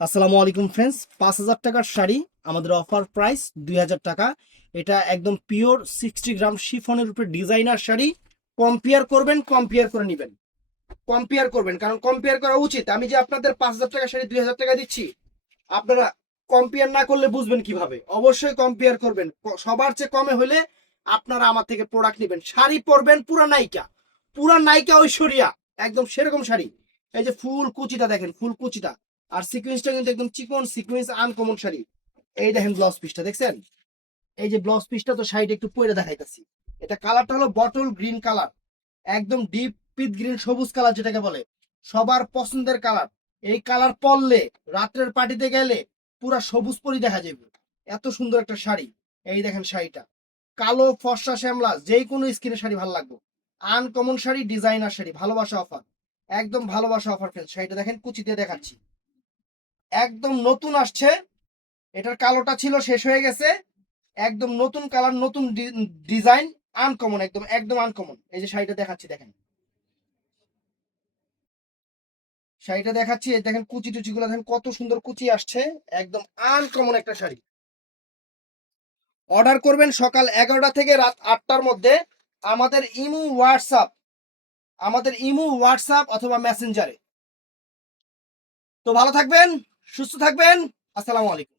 আসসালামু আলাইকুম ফ্রেন্ডস, 5,000 টাকার শাড়ি আমাদের অফার প্রাইস 2,000 টাকা। এটা একদম পিওর 60 গ্রাম শিফনের উপরে ডিজাইনার শাড়ি। কম্পেয়ার করবেন, কম্পেয়ার করে নেবেন, কম্পেয়ার করবেন, কারণ কম্পেয়ার করা উচিত। আমি যে আপনাদের 5,000 টাকা শাড়ি 2,000 টাকা দিচ্ছি, আপনারা কম্পেয়ার না করলে বুঝবেন কিভাবে? অবশ্যই কম্পেয়ার করবেন। সবার চেয়ে কমে হলে আপনারা আমার থেকে প্রোডাক্ট নেবেন। শাড়ি পরবেন পুরা নায়িকা, পুরা নায়িকা ঐশ্বরিয়া, একদম সেরকম শাড়ি। এই যে ফুল কুচিটা দেখেন, ফুল কুচিটা, আর সিকোয়েন্সটা কিন্তু একদম চিকন সিকোয়েন্স, আনকমন শাড়ি। এই দেখেন ব্লাউজ পিসটা দেখছেন? এই যে ব্লাউজ পিসটা, তো শাড়িটা একটু পরে দেখাইতেছি। এটা কালারটা হলো বটল গ্রিন কালার, একদম ডিপ পিট গ্রিন, সবুজ কালার যেটাকে বলে, সবার পছন্দের কালার। এই কালার পরলে রাত্রের পার্টিতে গেলে পুরা সবুজ পরি দেখা যাবে। এত সুন্দর একটা শাড়ি। এই দেখেন শাড়িটা, কালো ফর্সা শ্যামলা যে কোনো স্কিনের শাড়ি ভালো লাগবে। আনকমন শাড়ি, ডিজাইনার শাড়ি, ভালোবাসা অফার, একদম ভালোবাসা অফার ফ্রেন্ড। শাড়িটা দেখেন, কুচি দিয়ে দেখাচ্ছি, একদম নতুন আসছে। এটার কালোটা ছিল শেষ হয়ে গেছে, একদম নতুন কালার, নতুন ডিজাইন, আনকমন, একদম একদম আনকমন। এই যে শাড়িটা দেখাচ্ছি দেখেন, শাড়িটা দেখাচ্ছি, এই দেখেন কুচি টুচি গুলো দেখেন কত সুন্দর কুচি আসছে, একদম আনকমন একটা শাড়ি। অর্ডার করবেন সকাল 11টা থেকে রাত 8টার মধ্যে। আমাদের ইমু হোয়াটসঅ্যাপ অথবা মেসেঞ্জারে। তো ভালো থাকবেন, সুস্থ থাকবেন। আসসালামু আলাইকুম।